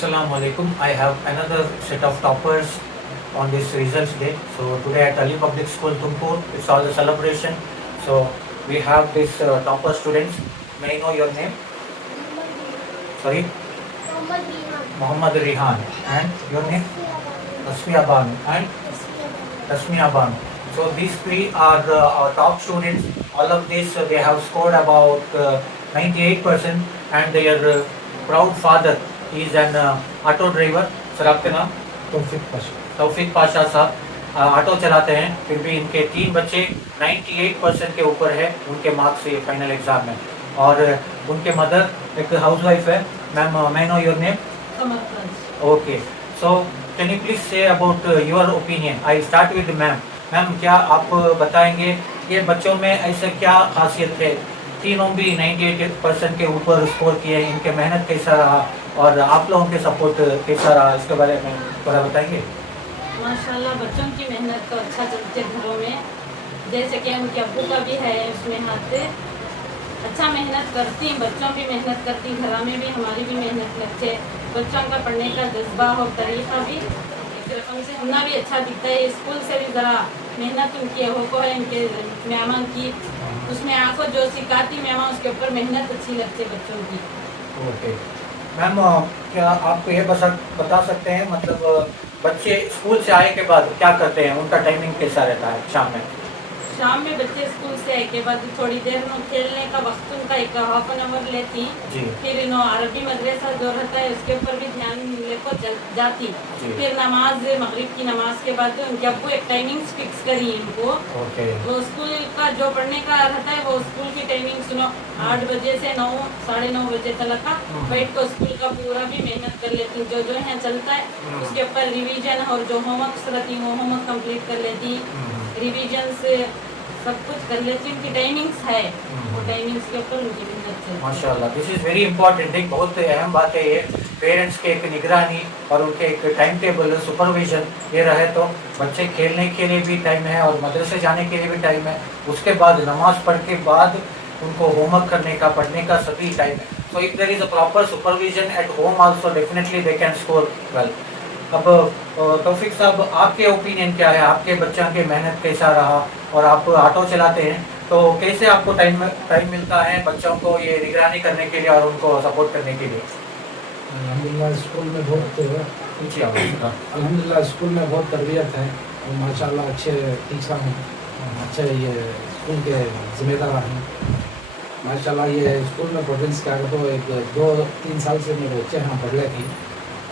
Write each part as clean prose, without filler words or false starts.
Assalamu alaikum. I have another set of toppers on this results day. So today at Ali Public School Tumkur, it's all the celebration. So we have this topper students. May I know your name? Sorry, Muhammad Rihan. And your name? Tasmiya Banu. And Tasmiya Banu. So these three are our top students. All of these they have scored about 98%, and their proud father is an auto driver. Sir आपका नाम? तौफीक पाशा साहब auto चलाते हैं, फिर भी इनके 3 बच्चे 98% के ऊपर है उनके मार्क्स ये फाइनल एग्जाम में. और उनके मदर एक हाउसवाइफ है. मैम, मैं know your name? Okay, so can you please say about your opinion. I start with ma'am. Ma'am, क्या आप बताएंगे ये बच्चों में ऐसे क्या खासियत है? तीनों भी 98% के ऊपर स्कोर किए, इनके मेहनत कैसा रहा और आप लोगों के सपोर्ट कैसा रहा, इसके बारे में थोड़ा बताएंगे. माशाल्लाह बच्चों की मेहनत तो अच्छा चलते घरों में, जैसे कि उनके अब्बू का भी है उसमें हाथ से अच्छा मेहनत करती, बच्चों भी मेहनत करती, घर में भी हमारी भी मेहनत लगती है. बच्चों का पढ़ने का जज्बा और तरीका भी एक रकम से होना भी अच्छा दिखता है. स्कूल से भी ज़रा मेहनत उनकी हो है, इनके मैम की उसमें आपको जो सिखाती मैम उसके ऊपर मेहनत अच्छी लगती है बच्चों की. ओके मैम, क्या आप ये बता सकते हैं मतलब बच्चे स्कूल से आए के बाद क्या करते हैं, उनका टाइमिंग कैसा रहता है? शाम में बच्चे स्कूल से आए के बाद थोड़ी देर में खेलने का वक्त उनका एक हाफ एन आवर लेती. फिर अरबी मदरसा जो रहता है उसके ऊपर भी ध्यान लेकर जाती. फिर नमाज मगरिब की नमाज के बाद उनके अब्बू एक टाइमिंग फिक्स करी इनको. वो स्कूल का जो पढ़ने का रहता है वो स्कूल की टाइमिंग सुनो 8 बजे से 9 साढ़े 9 बजे तक का बैठ को स्कूल का पूरा भी मेहनत कर लेती. जो यहाँ चलता है उसके ऊपर रिवीजन और जो होमवर्क रहती वो होमवर्क कंप्लीट कर लेती. रिवीजन से सब कुछ कर लेती. उनकी टाइमिंग्स है, वो टाइमिंग्स के ऊपर उनकी मेहनत चलती है. माशाल्लाह, दिस इज़ वेरी इंपॉर्टेंट. एक बहुत अहम बात है ये. पेरेंट्स के एक निगरानी और उनके एक टाइम टेबल सुपरविजन ये रहे तो बच्चे खेलने के लिए भी टाइम है और मदरसे जाने के लिए भी टाइम है. उसके बाद नमाज पढ़ के बाद उनको होमवर्क करने का, पढ़ने का सभी टाइम है. So if there is a proper supervision at home also definitely they can score well. अब तौफीक साहब, आपके ओपिनियन क्या है? आपके बच्चों की मेहनत कैसा रहा? और आप ऑटो चलाते हैं तो कैसे आपको टाइम मिलता है बच्चों को ये निगरानी करने के लिए और उनको सपोर्ट करने के लिए? अल्हम्दुलिल्लाह स्कूल में बहुत तरबियत है और माशाल्लाह अच्छे टीचर हैं, अच्छे ये स्कूल के जिम्मेदार हैं. माशाल्लाह ये स्कूल में प्रोविंस क्या तो एक 2-3 साल से मेरे बच्चे यहाँ पढ़ रहे थे.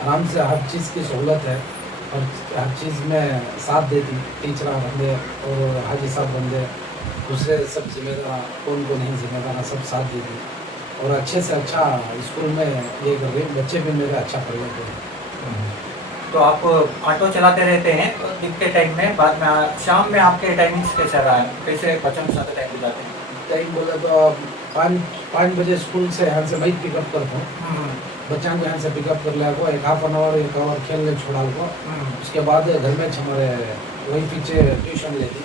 आराम से हर चीज़ की सहूलत है और हर चीज़ में साथ देती. टीचर बंदे और हाजी साहब बंदे दूसरे सब जिम्मेदार कौन को नहीं जिम्मेदार सब साथ देती और अच्छे से अच्छा स्कूल में ये कर रहे. बच्चे भी मेरे अच्छा पढ़ लेते हैं. तो आप ऑटो चलाते रहते हैं दिन के टाइम में, बाद में शाम में आपके टाइमिंग्स कैसा रहा है? कैसे बच्चों के साथ टाइम बिताते हैं? टाइम बोला तो 5 बजे स्कूल से यहाँ से मैं पिकअप करता हूँ. बच्चों को यहाँ से पिकअप कर लिया को एक हाफ एन आवर 1 आवर खेल ले छोड़ा को. उसके बाद घर में हमारे वही पीछे ट्यूशन लेती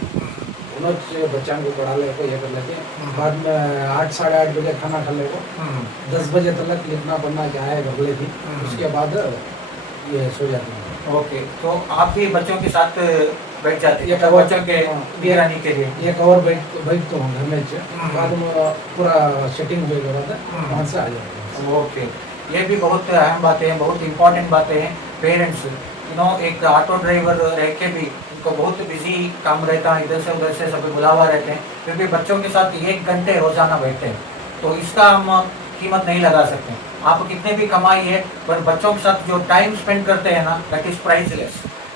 उन्होंने बच्चों को पढ़ा ले को ये कर लेते. बाद में 8 साढ़े 8 बजे खाना खा ले को 10 बजे तक लिखना पढ़ना क्या है कर लेती. उसके बाद ये सो जाती है. ओके, तो आप भी बच्चों के साथ बैठ जाते हैं बच्चों के निगरानी के लिए? ये कवर बैठ तो घर में बाद में पूरा सेटिंग हुए के बाद वहाँ से आ जाते हैं. ओके, ये भी बहुत अहम बातें हैं, बहुत इंपॉर्टेंट बातें हैं. पेरेंट्स एक ऑटो ड्राइवर रह के भी उनको बहुत बिजी काम रहता है, इधर से उधर से सभी बुलावा रहते हैं, फिर भी बच्चों के साथ 1 घंटे रोजाना बैठते हैं. तो इसका हम कीमत नहीं लगा सकते. आप कितने भी कमाई है पर बच्चों के साथ जो टाइम स्पेंड करते हैं ना, दैट इज़ प्राइसलेस.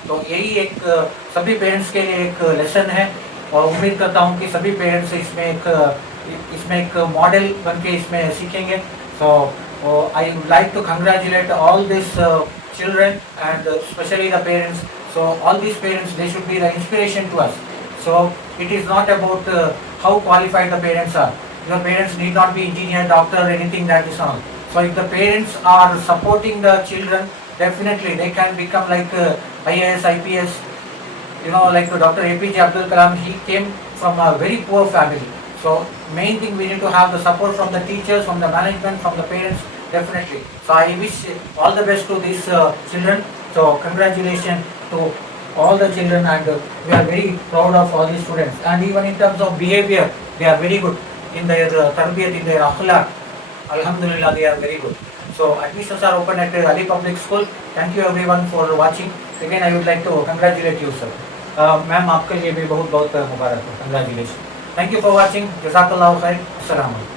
तो यही एक सभी पेरेंट्स के लिए एक लेसन है और उम्मीद करता हूँ कि सभी पेरेंट्स इसमें एक मॉडल बन के इसमें सीखेंगे. सो I would like to congratulate all these children and especially the parents. So all these parents, they should be the inspiration to us. So it is not about how qualified the parents are. Your parents need not be engineer, doctor, anything that is all. So if the parents are supporting the children, definitely they can become like IAS, IPS. Like Dr. APJ Abdul Kalam, he came from a very poor family. So main thing, we need to have the support from the teachers, from the management, from the parents. definitely. So I wish all the best to these children. So congratulations to all the children, and we are very proud of all the students. And even in terms of behavior, they are very good in their tarbiyat, in their akhlaq. Alhamdulillah, they are very good. So admissions are open at Ali Public School. Thank you everyone for watching. Again, I would like to congratulate you, sir. Ma'am आपके लिए भी बहुत बहुत मुबारक हो, congratulation. Thank you for watching. जज़ाकल्लाहु खैर. अस्सलाम वालेकुम.